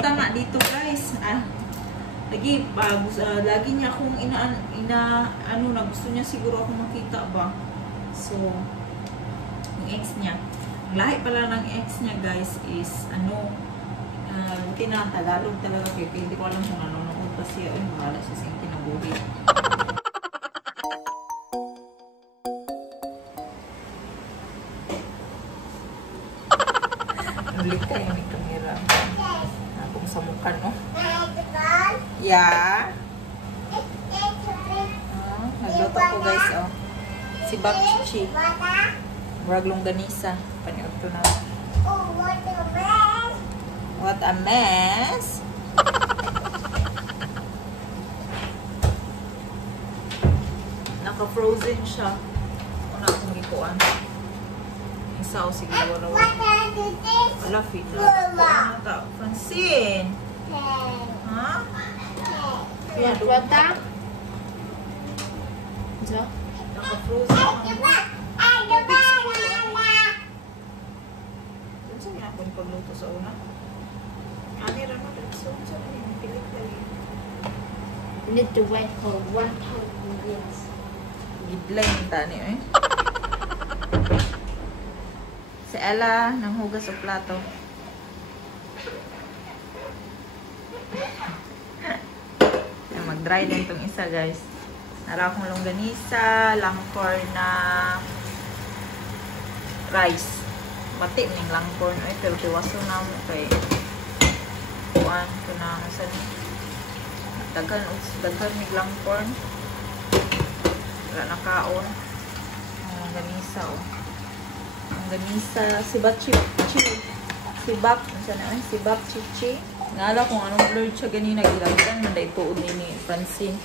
Punta nga dito guys. Lagi niya akong gusto niya siguro akong makita ba. So, yung ex niya. Ang lahi pala ng ex niya guys is Tagalog talaga kaya hindi ko alam kung nanonood pa siya. Ay, mahala siya sa kinabuhi. Ulit kayo may kamera. Akong sa mukha, no? Yeah. Nagluto ko guys, oh. Si Bab Chichi. Murag longganisa. Paniod ko na. What a mess. Naka-frozen siya. Una akong gikuan. Isaw, sige, wala. Wala, fit na. Pansin. Ha? Wata? Jo? Naka-frozen. Saan nga ako yung pagluto sa una? Ani rin mo, saan yung pilit tayo? Need to wait for 100 years. Gidlay yung tani, eh. Si Ella, nang hugas sa plato. Mag-dry din itong isa, guys. Nara akong longganisa, langkor na rice. Mati ning langkor. Ay, pero tiwaso na mo kay kuan ko na saan. Daghan mig langkor. Wala na kaon. Longganisa, oh. Longganisa, sibap chichi. Sibap, sibap chichi. Ngala kung anong blurred siya ganina. Gilagitan man da ituod ni Francine.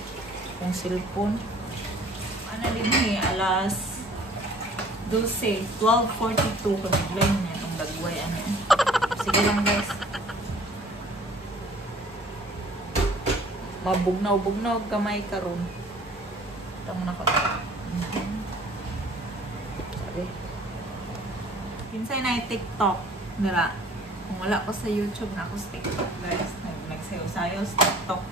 Kung cellphone. Ano din eh, alas 12:42 kung nag-line niya itong dagway. Sige lang guys. Mabugnaw kamay karon. Tama na ko. Sorry. Kinsay na yung TikTok. Nila. Kung wala ko sa YouTube na ako sa TikTok guys. Nagsayo-sayo sa TikTok.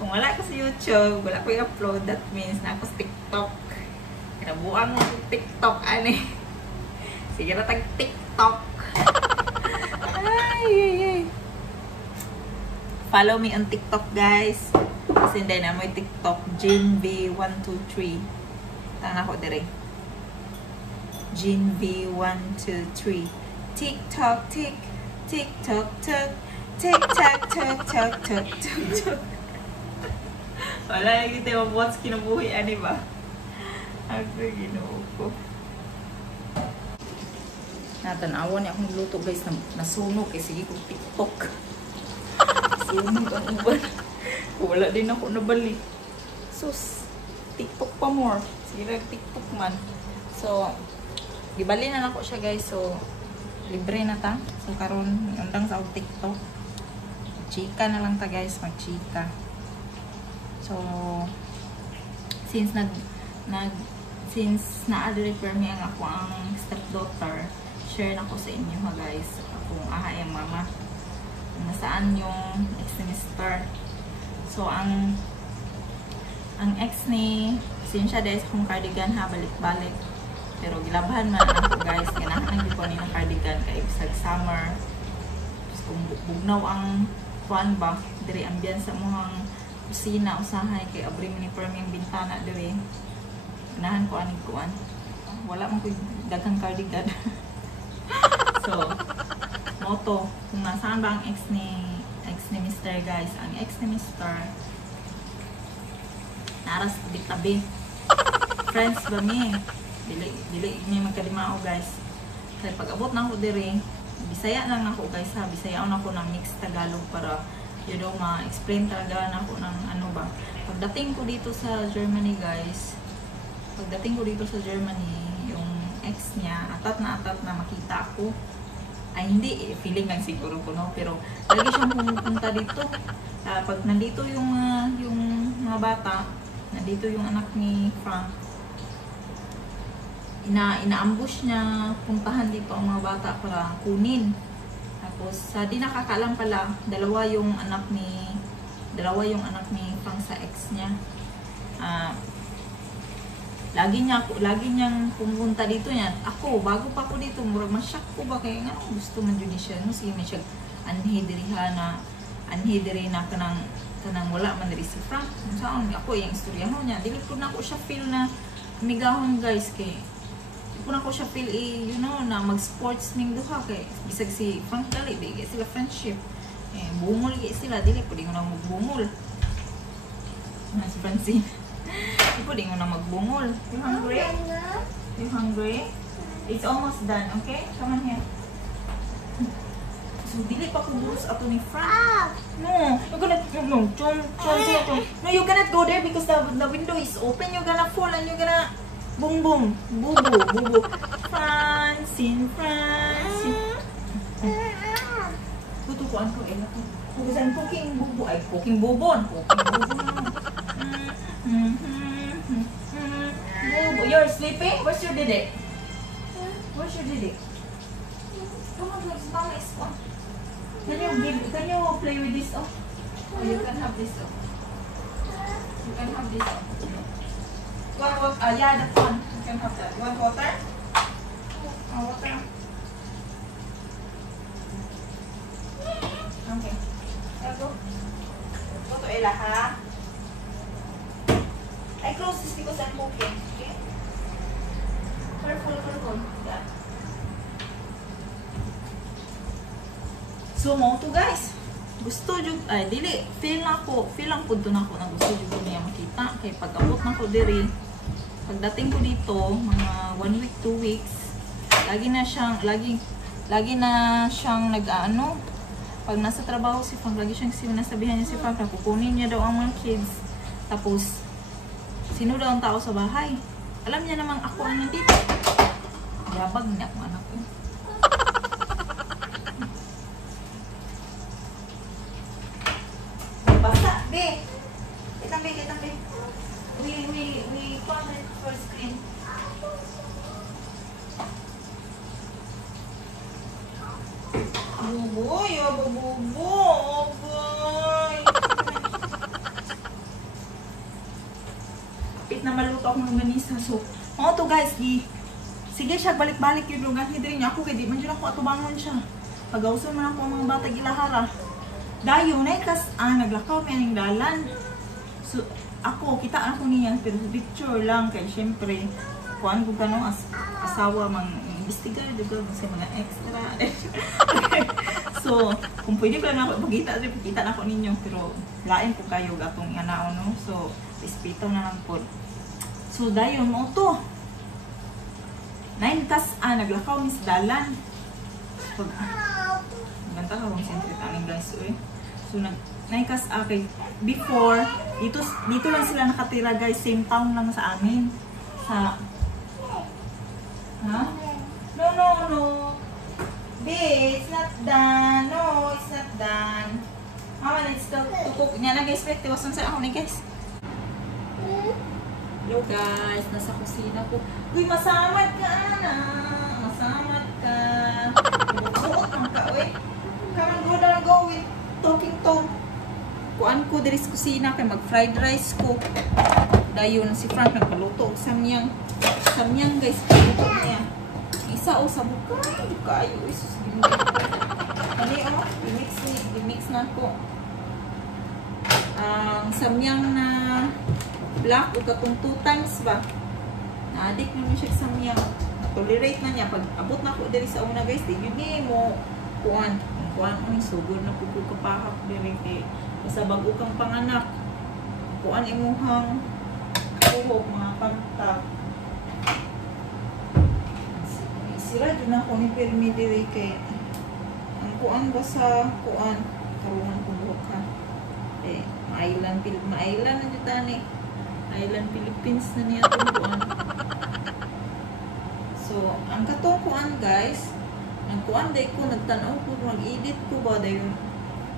Kung wala ko sa YouTube, wala ko i-upload. That means na ako sa TikTok. Kinabuang mo TikTok, ani. Sige na tag-TikTok. Ay. Follow me on TikTok, guys. Kasi hindi na mo yung TikTok. JinV123. Tangan ako dire. JinV123. TikTok, TikTok, TikTok. Wala na kita mabuhat sa kinabuhi, ani ba? Ako, ginoo ko. Natanawan niya akong luto, guys. Nasunog. Eh, sige kong TikTok. Sunog ang uban. Wala din ako nabalik. Sus, TikTok pa more. Sige lang, TikTok man. So, gibali na ako siya, guys. So, libre na ta. So, karon undang sa TikTok. Chika na lang ta, guys. Mag-chika. So, since na-refer me ang ako ang stepdaughter, share na ko sa inyo ha guys, akong ahayang mama. Nasaan yung ex ni Mr. So, ang ex ni, siya dahil kung cardigan ha, balik-balik. Pero gilabahan man ako guys, ganahan ko ni ng cardigan kay bisag summer. Tapos kung bugnaw ang kuan ba, diri ambiance sa mga kusina, usahay, kay abri mo ni firm yung bintana diri. Ganahan ko aning kuan. Wala man ko daghang cardigan. So, moto, kung nasaan ba ang ex ni Mr. guys, ang ex ni Mr. naras tabi. Friends ba mi? Dili may magkalimao guys. Kaya pag abot na ako diri, Bisaya lang ako guys ha. Bisaya na ako ng mixed Tagalog para you know, ma-explain talaga na ako ng ano ba. Pagdating ko dito sa Germany guys, yung ex niya, atat na makita ako. Ay hindi, feeling lang siguro ko no, pero lagi siyang pumupunta dito. Pag nandito yung mga bata, nandito yung anak ni Frank, ina-ambush niya, puntahan dito ang mga bata para kunin. Tapos sa di nakakaalam pala, dalawa yung anak ni Fang sa ex niya. Lagi niyang pumunta dito niya. Ako, bago pa ako dito, murag ma-shock ko ba kaya nga gusto man yun siya. No? Sige, may siya anhidiri na kanang wala man diri si Frank. Saan ako yung istorya mo niya. Dili ko na ako siya feel na migahon guys kay. Dili ko na ako siya feel na mag-sports ning duha kay bisag si Frank dali di sila friendship. Bungol sila, dili ko na magbungol. Si Francine. Di po, di mo na magbungol. You hungry? You hungry? It's almost done, okay? Come on here. So, dili pa ko buros ato ni Frank. No, you cannot, no, chum. No, you cannot go there because the window is open. You're gonna fall and you're gonna boom, bubu. Francine. Tutukuan ko, Kukusan cooking bubu. Ay, cooking bubon. You're sleeping? Where's your dede? Come on, mama is on. Can you play with this? Oh, you can have this. You can have this. Yeah, that's one. You can have that. You want water? Water. Okay. Go. Go to Ella, ha? I close this because I'm cooking. Okay? Careful. Yeah. So, mo to guys. Gusto jud ay dili feel lang pud na ako na gusto jud niya makita kay pag-abot na ko diri. Pagdating ko dito, mga 1 week, 2 weeks, lagi na siyang nag-aano. Pag nasa trabaho si Frank, lagi siyang sinasabihan niya si Frank na kukunin niya daw ang mga kids. Tapos sino daw ang tao sa bahay? Alam niya namang ako ang nandito. Yabag niya ang anak ko. Basta, be. Kitang be. We found it for screen. Buboy, boy. Na maluto ako ng ganisa. So, to guys, sige siya, balik-balik yung lugar. Hindi rin ako, kaya di man dyan ako atubangan siya. Pag-ausan man ako ang mga bata gilahara. Dayo, naglakaw may ng dalan. So, kita ako niya, pero picture lang, kaya syempre, kuhaan ko gano'ng asawa, mag-investigar, diba, kasi mga extra. So, kung pwede ko lang ako, pagkita na ako ninyo, pero lain ko kayo gatong yanao, no? So, ispitaw na lang po. So, dayon mo to. 9 kas, naglakaw mis dalan. Ganta ka kung siyempre taning guys, So, 9 kas, kay before, dito lang sila nakatira guys, same town lang sa amin. Ha? No. Babe, it's not done. No, it's not done. Mama, let's go to cook. Yan na guys, wait, tiwasan sa ako ni guys. Hello guys, nasa kusina ko. Uy, masamad ka na. Masamad ka. Buot ang ka, uy. Come on, go with talking Tom. Kuan ko diri sa kusina kay mag-fried rice ko. Dayon si Frank nagpaluto og samyang. Samyang guys, paluto niya. Isa o sa bukay. Kayo, isus. I-mix na ko. Ang samyang na black o katong 2 times ba? Na-addict naman siya sa samyang. Tolerate na niya. Pag abot na ko diri sa una guys, di yun mo kuan ang sugod na pupul kapahap diri kay sa bago kang panganak. Kuan imuhang kuhog mga pantag. Sira dyan ako ni Permi diri kay ang kuan ba sa kuan karungan kong buhok ha. Island na dyan tani. Island Philippines na niya itong kuan. So, ang katong kuan guys, ang kuan day ko, nagtanaw ko, mag-edit ko ba dayon.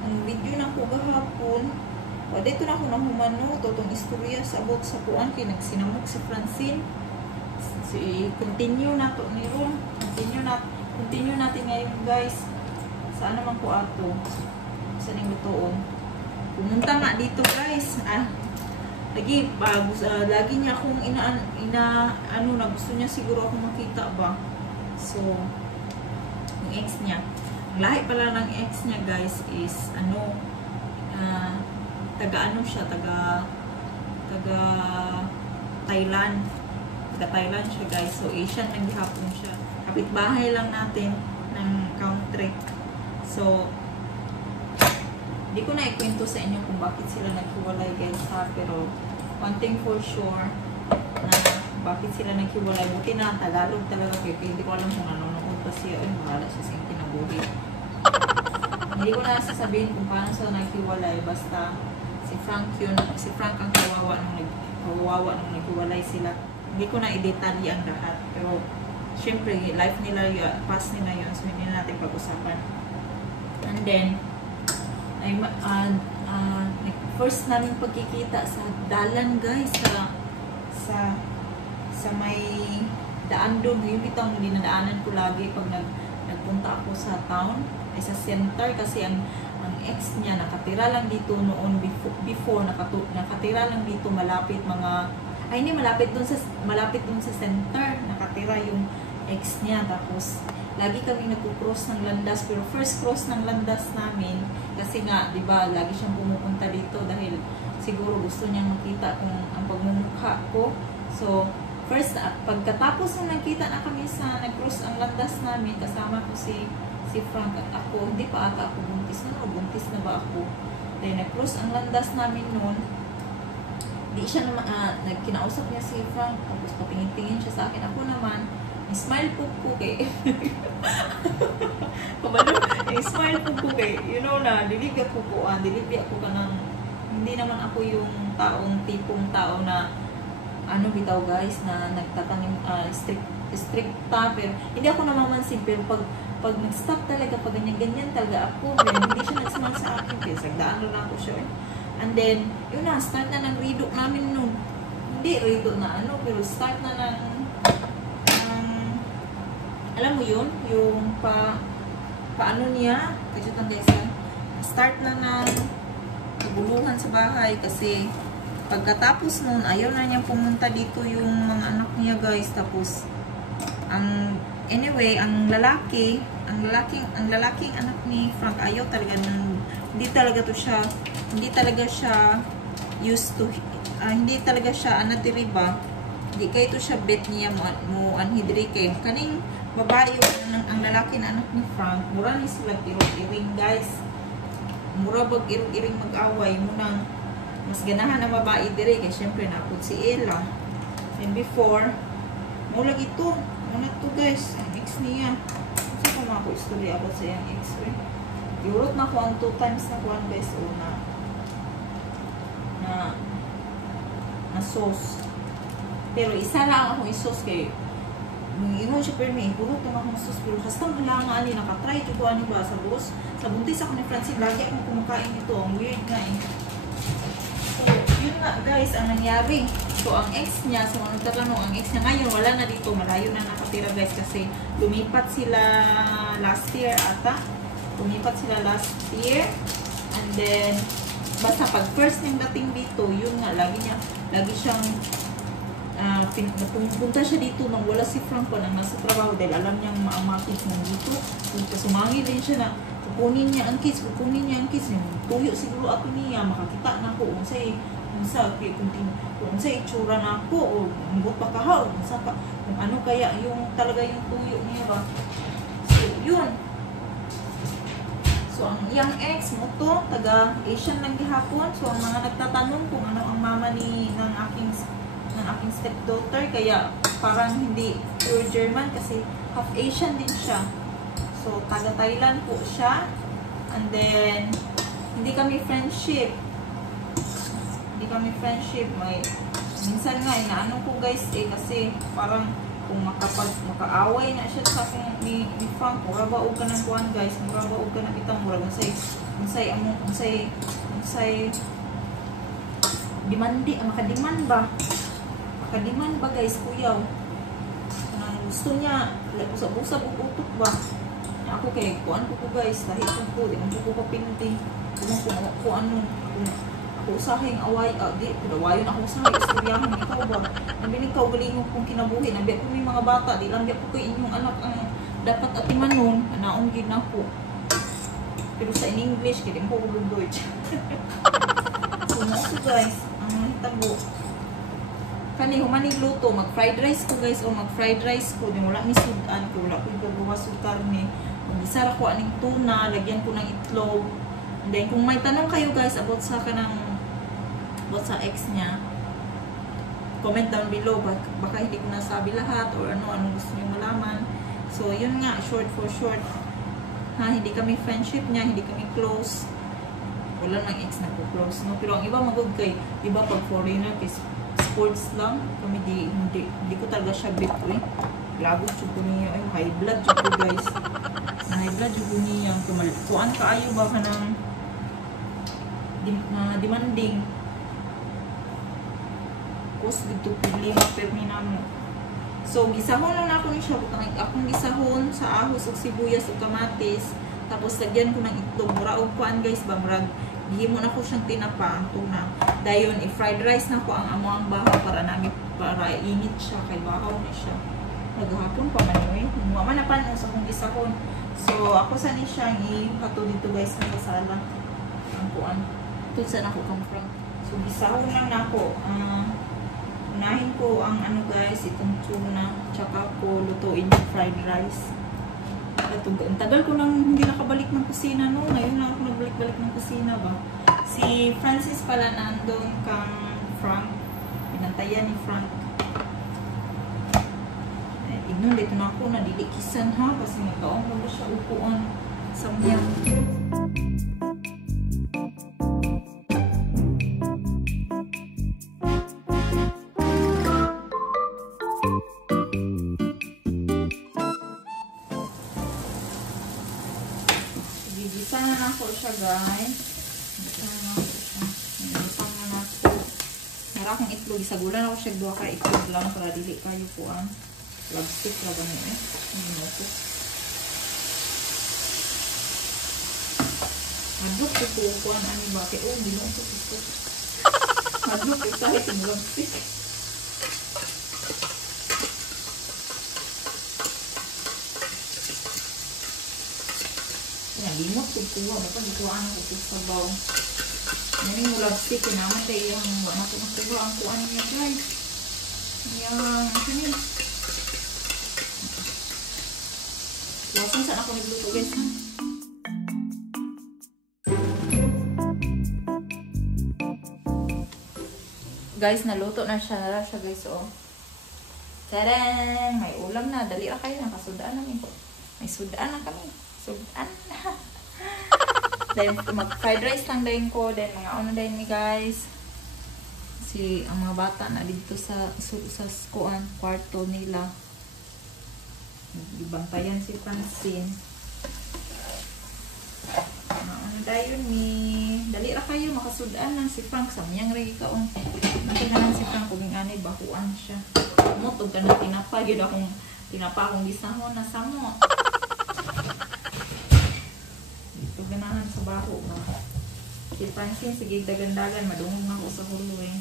Ang video na ko gahapon, dito na ako nahumano, itong istorya sa abot sa kuan, kaya nagsinamok si Francine. Continue na to ni Ron. Continue natin ngayon guys sa Saan naman ko ato? Saan yung lutoon? Pumunta nga dito guys. Lagi niya akong gusto niya siguro ako makita ba. So, yung ex niya. Ang lahi pala ng ex niya guys is taga Thailand. Taga Thailand siya guys. So, Asian naghihapon siya. Kapitbahay lang natin ng country. So, hindi ko na ikwento sa inyo kung bakit sila naghiwalay guys ha. Pero, one thing for sure, na bakit sila naghiwalay. Buti na Tagalog talaga kayo. Hindi ko alam kung nanonood pa siya. Ay, mahala siya siyang kinabuhi. Hindi ko na sasabihin kung paano sila naghiwalay. Basta, si Frank ang kawawa nung naghiwalay sila. Hindi ko na i-detalye ang lahat. Pero, syempre, life nila, past nila yun. So, hindi na natin pag-usapan. And then, first namin pagkikita sa dalan guys, sa may daan doon. Yung bitang dinadaanan ko lagi pag nagpunta ako sa town, ay sa center, kasi ang ex niya nakatira lang dito noon before nakatira lang dito malapit hindi malapit doon sa center nakatira yung ex niya. Tapos lagi kami nagko-cross ng landas, pero first cross ng landas namin kasi nga 'di ba lagi siyang pumupunta dito dahil siguro gusto niyang makita kung ang pagmumukha ko. So first pagkatapos na nakita na kami sa nag-cross ang landas namin, kasama ko si Frank at ako, hindi pa ata ako buntis na ba ako. Then nag-cross ang landas namin noon. Di siya naman nagkinausap niya si Frank, tapos patingin-tingin siya sa akin. Ako naman smile po ko kay smile po ko kay dilig ako ka ng hindi naman ako yung tipong tao na bitaw guys na nagtatanim stricta, pero hindi ako namamansin. Pero pag nag-stop talaga, pag ganyan talaga ako, pero hindi siya nag-smile sa akin kasi sagdaan lang ako siya. And then yun na, start na ng redo namin noon. Hindi redo na pero start na ng alam mo yun, yung paano niya, kajutan guys start na ng buluhan sa bahay kasi pagkatapos nun, ayaw na niya pumunta dito yung mga anak niya guys. Tapos anyway, ang lalaking anak ni Frank ayaw talaga hindi talaga siya used to hindi talaga siya anatiriba. Hindi kayo to siya bet niya mo anhidri kay kaning babae ang lalaki na anak ni Frank. Mura ni sila irog-iring guys. Mura bag irog-iring mag-away mo nang mas ganahan ang babae dire kay syempre napod si Ella. And before mula ito muna to guys ang ex niya. Kasi kung ako istorya about sa yung ex ko Eurot na ko ang 2 times na kuhan guys na sauce. Pero isa lang ako i-sauce kay ingon siya pero may pulot na akong sauce. Pero hastang halangan ali nakatry ko ano ba sa buntis ako ni Francine lagi akong kumakain nito. Ang weird nga So yun nga guys ang nangyari. So ang ex niya, so nagtatanong ang ex niya ngayon wala na dito, malayo na nakatira guys kasi lumipat sila last year ata. Lumipat sila last year. And then basta pag first niyang dating dito, yun nga lagi siyang pumunta siya dito nang wala si Franco nang nasa trabaho dahil alam niyang maamakit mo dito. Sumangi din siya na kukunin niya ang kids. Tuyo siguro ako niya, makakita na ako kung sa itsura na ako o mabot pa kahaw kung ano kaya yung talaga yung tuyo niya ba. So yun. So ang iyang ex mo to taga Asian lang gihapon. So ang mga nagtatanong kung ano ang mama ng aking stepdaughter, kaya parang hindi pure German kasi half Asian din siya. So taga Thailand po siya. And then hindi kami friendship. May minsan nga inaano ko guys kasi parang kung makaaway na siya sa akin ni Frank, mura ba og ka ng kuhan guys, mura ba og ka na kitang mura unsay makadiman ba guys kuyaw nang gusto niya usab-usab og utok ba ako ako kay kuan ko guys, dahil ko di man ko kapinti. Kung ano, ako usahing away, di, pinawayon ako usahay, istoryahan ikaw ba? Nabi ikaw galingog kung kinabuhi, nabi ako may mga bata, di lang di ako kay inyong anak ang dapat atimanon, anaong ginako. Pero sa in English, kaya mo ko Deutsch. So, so guys, ang hitabo. Kani humanig luto, mag-fried rice ko guys, o mag-fried rice ko, di wala ni sudan ko, wala ko gagawa sa karne. Mag-isara ko aning tuna, lagyan ko ng itlog. And then, kung may tanong kayo guys about sa ex niya, comment down below, baka hindi ko nasabi lahat, or ano gusto niyo malaman. So, yun nga, short for short. Ha, hindi kami friendship niya, hindi kami close. Wala nang ex na po close, no? Pero ang iba magod kay, iba pag foreigner, kay sports lang, kami hindi ko talaga siya beat ko eh. Lagos siya po niya, high blood siya po guys. High blood siya po niya, kuan kaayo ba ka ng demanding. Kos dito problema permina mo. So, gisahon lang ako ni siya, akong gisahon sa ahos o sibuyas o kamatis, tapos lagyan ko ng itlog, mura o kuan guys ba, murag gihimo na ko siyang tinapa, ang tuna. Dayon, i-fried rice na ko ang amoang bahaw para init siya, kay bahaw na siya. Naghapon pa man yun eh. Huwag na pa sa kong gisahon. So, ako saan siyang ihato dito guys sa kasala. Ang kuan. Ito saan ako come from. So, gisahon lang na ako. Unahin ko ang ano guys, itong tuna. Tsaka ko lutuin yung fried rice. Ang tagal ko nang hindi nakabalik ng kusina, no? Ngayon lang ako nagbalik-balik ng kusina ba. Si Francis pala nandun kang Frank. Pinantayan ni Frank. Ignon, dito na ako nadilikisan ha. Kasi nagkaong lang siya upuan sa miyang. Gigisan na ako siya guys. Gigisan na ako siya. Gigisan na ako. Mara akong itlog. Isagulan ako siya. Dua ka itlog lang para dili kayo puan. Lobstick lang ba niya eh. Hindi mo po. Madlok ko po puan. Ano ba? Kaya hindi mo po ito. Madlok ko kahit yung lobstick. Limot ko kuha. Baka dikuhaan ko sa sabaw. Yan yung lobstick. Naman tayo yung wala ko nakuha. Ang kuhaan niya guys. Yan. Ano Wasan saan ako nagluto guys ha? Guys, naluto na siya guys oh. Tadang! May ulam na. Dali na kayo. Nakasudaan namin po. May sudaan na kami. Sudaan na. Then, mag-fried rice lang din ko. Then, mga ano din ni guys. Kasi, ang mga bata na dito sa kwarto nila. Ibantayan si Francine. Mga ano tayo ni. Dali ra kayo. Makasudaan na si Frank. Samyang rin ikaw. Natingnan si Frank. Kung anay, bahuan siya. Mutog ka na tinapa. Yun akong tinapa akong gisahon na samo. Ganahan sa baho ba. Si Francine, sige dagan-dagan, madungog na ako sa hulo eh.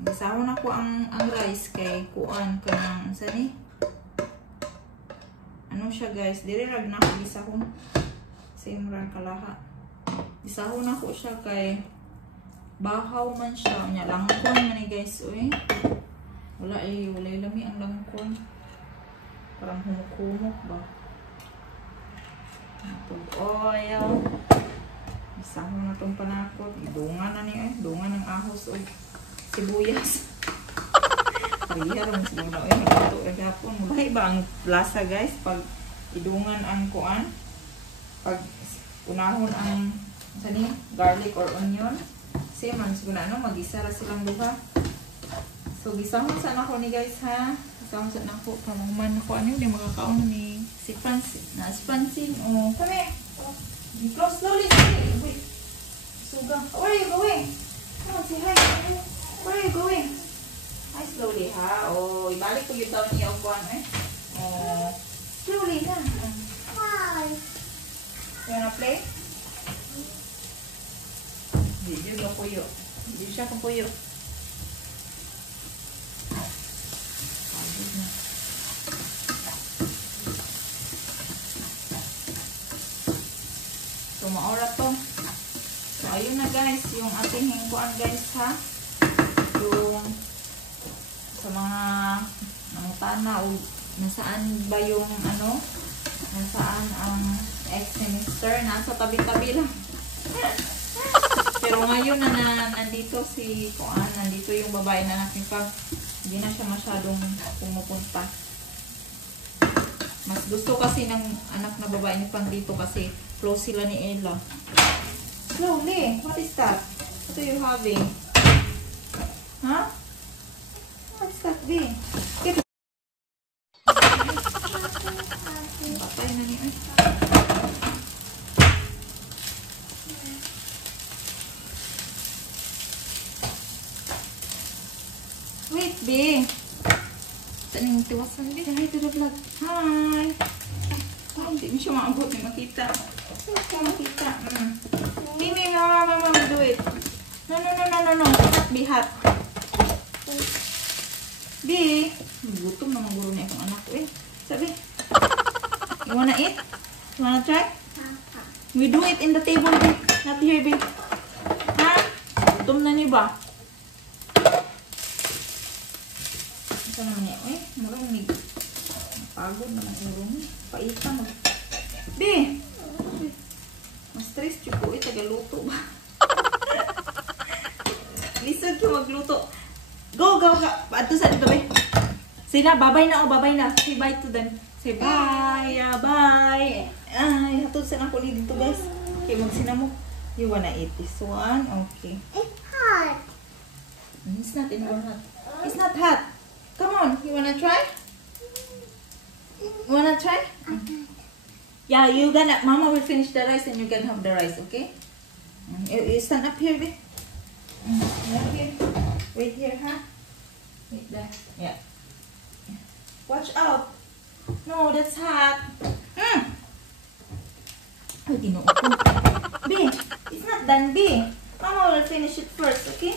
Gisahon ako ang rice kay kuan kanang sani. Ano siya guys, dire rag na ako gisahon. Same rag kalaha. Gisahon ako siya kay bahaw man siya. Nya langkon man ni guys, uy. Wala lami ang langkon. Parang humuk-humuk ba? Itong oil. Isama na itong panakot. Idungan na niya eh. Dungan ng ahos o sibuyas. Pariha rin siguro na. Nagluto eh gapon. Mulahi ba ang lasa guys? Pag idungan ang kuan. Pag unahon ang garlic or onion. Same man siguro na ano. Mag-isa ra silang duha. So, gisahon saan ako ni guys ha. Gisahon saan ako. Pamahuman ako. Ano yung makakaon ni si Francine. Si Francine. Oh, kami. Close slowly. Wait. Suga. Where are you going? Come on, say hi. Where are you going? Ay, slowly ha. Oh, ibalik ko yung daw niya o kuhan eh. Oh, slowly na. You wanna play? Hindi siya kapuyo. Hindi siya kapuyo. So, maura to. So, ayun na guys. Yung ating hingkuan guys ha. Yung sa mga nangutana o nasaan ba yung ano, nasaan ang ex-minister, nasa tabi-tabi lang. Pero ngayon na nandito si Kuan, nandito yung babae na natin pa, hindi na siya masyadong pumupunta. Mas gusto kasi ng anak na babae ni Pang dito kasi close sila ni Ella. Slowly, what is that? What are you having? Huh? What's that be? Get patay na niya. Wait, be. Taning tiwasan, be. Hi to the vlog. Hi. Oh, hindi mo siya maabot. May makita. Hindi makita. Mimi, mama, do it. No. Not be hot. Be. Gutom naman guro na akong anak ko eh. Sabi. You wanna eat? You wanna try? We do it in the table, be. Not here, be. Ha? Gutom na niyo ba? Ito naman niya. Eh, murang ni. Pagod naman urong. Paita mo. Be! Mas stress chuko eh. Tagaluto ba? Lisod ko magluto. Go! Ato sa dito, be. Sila, babay na o, babay na. Say bye to them. Say bye, bye. Ay, hatod sa ako ni dito, guys. Okay, magsinamok. You wanna eat this one? Okay. It's hot. It's not anymore hot. It's not hot. Come on, you wanna try? You wanna try? Yeah, Mama will finish the rice and you can have the rice, okay? You stand up here, babe. Here. Wait here, huh? Wait there. Yeah. Watch out. No, that's hot. Ay, ginoo ko. B, it's not done, B. Mama will finish it first, okay?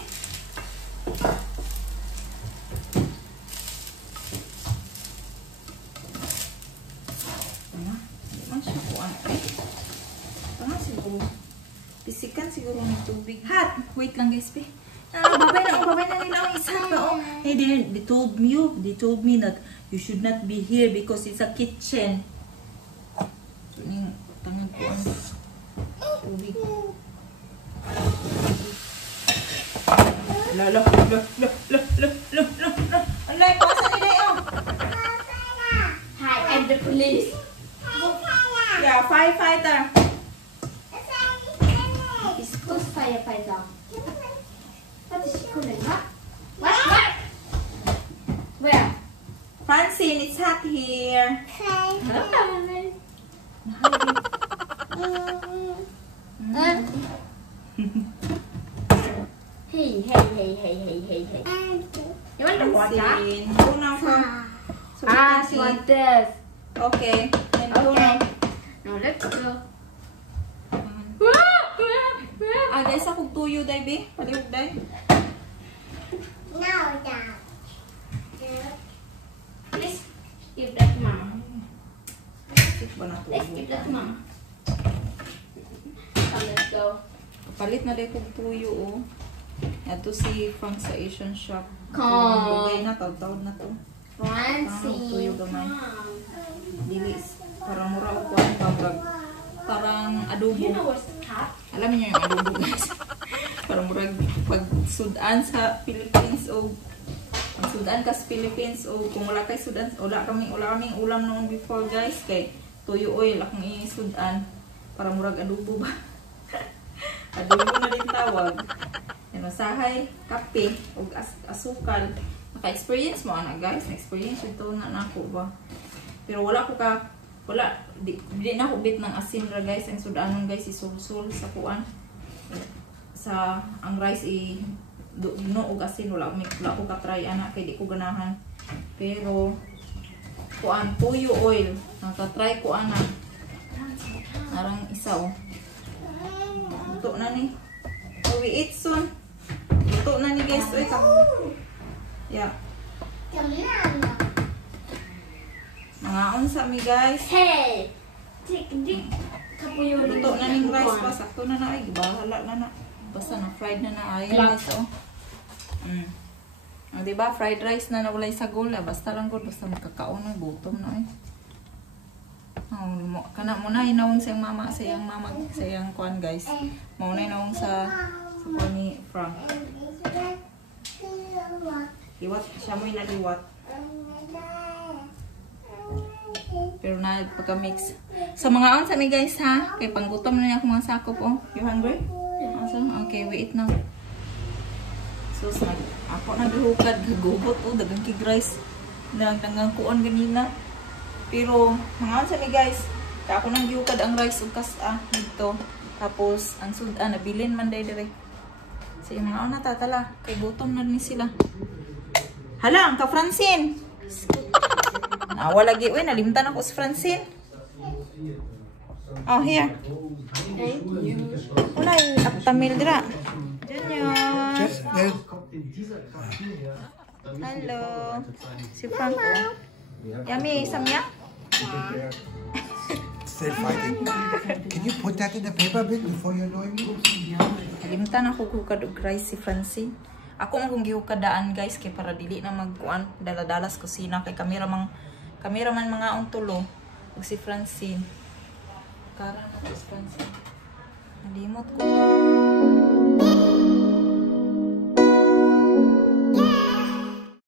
Hindi man siya po ano eh. Tanga siguro. Pisikan siguro ng tubig. Hot! Wait lang guys, B. Babay na nila ang isa pa, oh. Hey, they told me that you should not be here because it's a kitchen. So, yung tangad ko ang tubig. Lo. Alay, pasa nila yun. Hi, I'm the police. Yeah, firefighter. Who's firefighter? What is she calling? What? Where? Francine, it's hot here. Hi. Hey. You want the water? Francine, go now from. So we can She eat. wants this. Okay, and go Okay. now. Now let's go. Guys, akong tuyo, day, be. Palihog, day. No, Dad. Please give that mom. Sit ba na Let's tuyo? give that mom. Come, let's go. Palit na day kong tuyo, oh. Ito si Frank sa Asian shop. Come. Bugay na, tawad na to. Francie. tuyo gamay. Come. Dilis. Parang mura ko ang pamrag. Parang adobo. You know where's the cat? Alam niyo yung adobo, guys. Parang murag pag sudan sa Philippines o pag sudan ka sa Philippines o kung wala kay sudan, wala kaming ulam noon before, guys, kay tuyo oil akong i-sudan. Parang murag adobo ba? Adobo na din tawag. Yan, masahay, kape, o asukal. Naka-experience mo, ana, guys. Na-experience ito na nako ba? Pero wala di na ako bit ng asin ra, guys. Ang sudanon, guys, isulsul sa kuan. Sa ang rice no og asin wala ko ka-try ana kay di ko ganahan. Pero kuan puyo oil naka-try ko ana. Arang isa oh. Luto na ni. So we eat soon. Luto na ni guys. Oy ka. Yeah. Mga unsa mi guys. Hey. Dik kapuyo Luto na ning rice pa. Sakto na na ay. Bahala na na. Basta na fried na na. Ayan guys oh. O diba? Fried rice na nawalay sa gula. Basta lang good. Basta magkakaon na. Gutom na eh. Kana mo na inawang sa mama. Sa iyang kuan guys. Mauna inawang sa kuan ni Frank. Liwat. Siya mo inaliwat. Pero na pagka-mix. So mga on sa mi guys ha. Kay panggutom na niya akong mga sakop oh. You hungry? Awesome. Okay, we eat now. So ako naghukad gagubot oh. Dagang kig rice. Nagtangang kuon ganina. Pero mga on sa mi guys. Kaya ako nang giukad ang rice ug kas dito. Tapos ang sudan nabilin man day dire. So yung mga on natatala. Kay gutom na ni sila. Hala, ang ka Francine. Wala lagi. Uy, nalimtan ako si Francine. Oh, here. Thank you. Wala yung aptamil dira. Junior. Hello. Si Frank. Yummy, samya? Still fighting. Can you put that in the paper bin before you annoy me? Nalimtan ako hukad og rice si Francine. Ako ang kung giukadaan guys kay para dili na magkuan daladalas kusina kay kameraman mga ang tulo ug si Francine. Karan na si Francine. Nalimot ko.